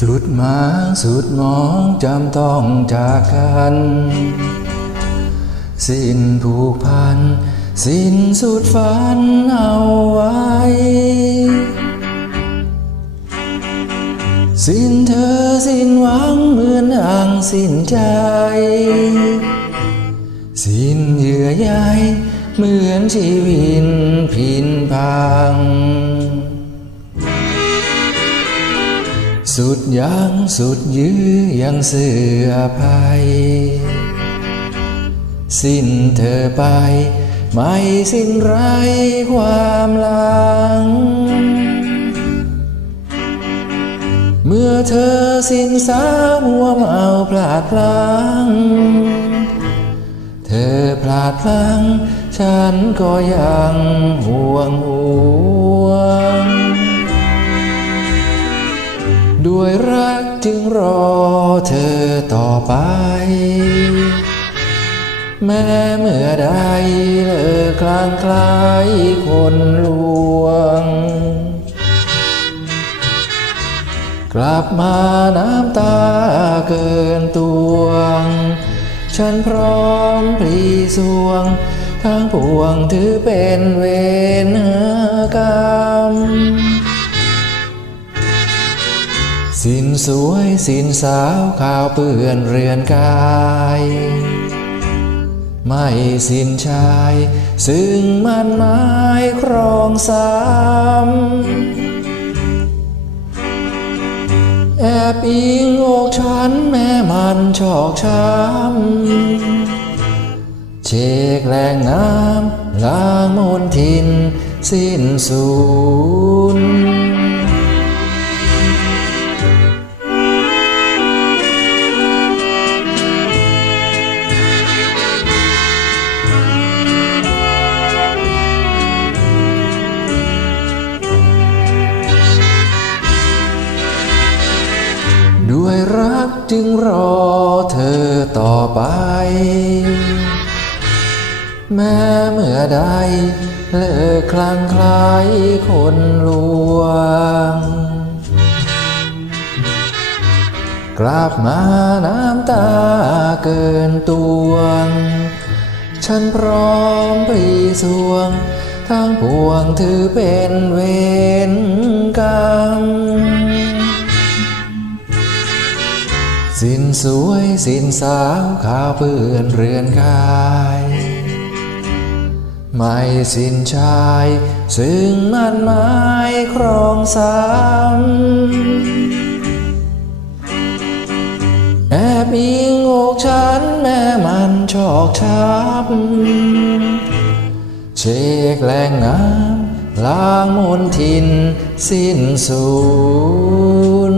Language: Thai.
สุดมาสุดมองจำต้องจากกัน สิ้นผูกพัน สิ้นสุดฝันเอาไว้ สิ้นเธอสิ้นหวังเหมือนอ่างสิ้นใจ สิ้นเยื่อใยเหมือนชีวิตพินพัง สุดยังสุดยื้อยังเสื่อภัย สิ้นเธอไป ไม่สิ้นไรความหลัง เมื่อเธอสิ้นสาวหัวเมาพลาดพลั้งเธอพลาดพลั้งฉันก็ยังห่วงห่ ด้วยรักจึงรอเธอต่อไป แม้เมื่อใดเลิกคลางคล้ายคนลวง กลับมาน้ำตาเกินตวง ฉันพร้อมพลีสวง ทั้งปวงถือเป็นเวรกรรม สิ้นสวยสิ้นสาวข่าวเปื้อนเรือนกาย ไม่สิ้นชาย ซึ่งมันหมายครองซ้ำแอบอิงอกฉันแม่มันชอกช้ำเชกแรงน้ำล้างมนทินสิ้นสูญ ด้วยรักจึงรอเธอต่อไป แม้เมื่อใดเลิกคลางคล้ายคนลวง กลับมาน้ำตาเกินตวง ฉันพร้อมปรีสวง ทั้งปวงถือเป็นเวรกรรม สิ้นสวยสิ้นสาวขาวเปื้อนเรือนกายไม่สิ้นชาย ซึ่งมันหมายครองซ้ำแอบอิงอกฉันแม่มันชอกช้ำเชกแรงน้ำล้างมนทินสิ้นสูญ